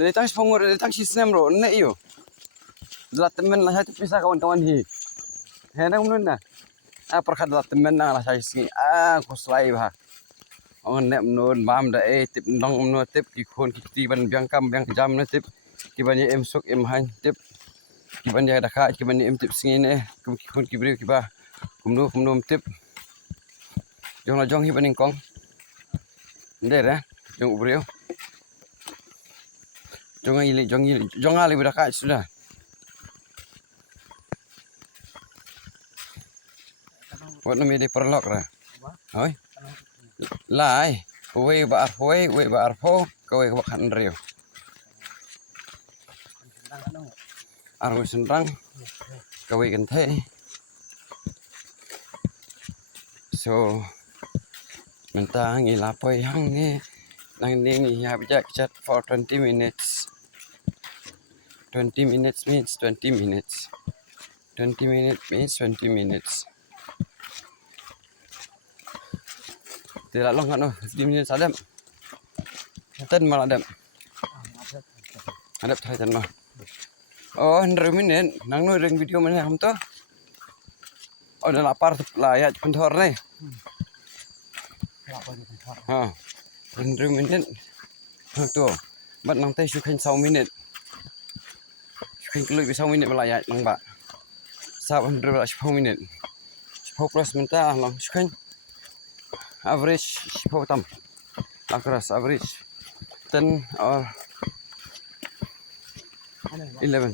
Dari tang sepunggur dari tang sistem bro, nek yo. Dalat temen lah saya pisah kawan-kawan hi. Henang mun na. Perkat dalat temen na lah saya sini. Kuslai bah. Nek menun mam da tip ndong menun tip kikon kiti ban biang kam biang jam na tip kiban em sok em han tip kiban ya daka kiban em tip singine kikon kibri kiba kumnu tip jong la jong hi baning kong. Ndere jong ubrio. Jong ali beraka sudah. Wat nami di perlok ra. Hoi. Lai, we ba arfo, kowe ba kan rio. Arwe sendang, kowe gente. So, mentang ilapoy hang ni nang ni ya bijak chat for 20 minutes. 20 minutes means 20 minutes. 20 minutes means 20 minutes. Tidak long kan 20 minutes adem. Ten malah adem. Adem thay ten mah. Oh, 100 minit nang nu ring video mana ham to? Oh, udah lapar lah ya pentor nih. Ha. 100 minit. Tuh. Bat nang teh sukan 6 minit. Sukan keluar 6 minit melayat nang ba. 100 10 minit. 10 plus mentah lang sukan. Average 10 tam. Akras average 10 or 11.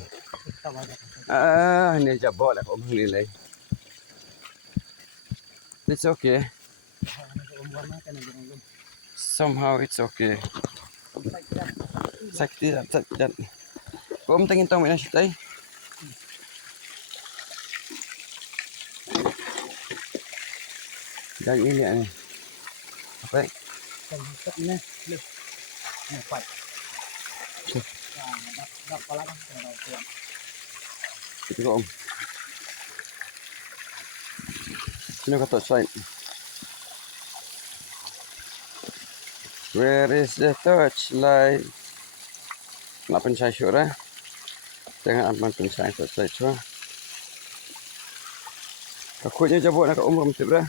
Ini aja boleh kok nilai. It's okay. Somehow it's okay. Sakti dan. Kau mungkin tahu mana sih? Dan ini ani. Apa? Itu om. Sini kata slide. Where is the touch light? Lapan saya syurah. Jangan aman pensai selesai cuma. Takutnya jabut nak umur mesti berah.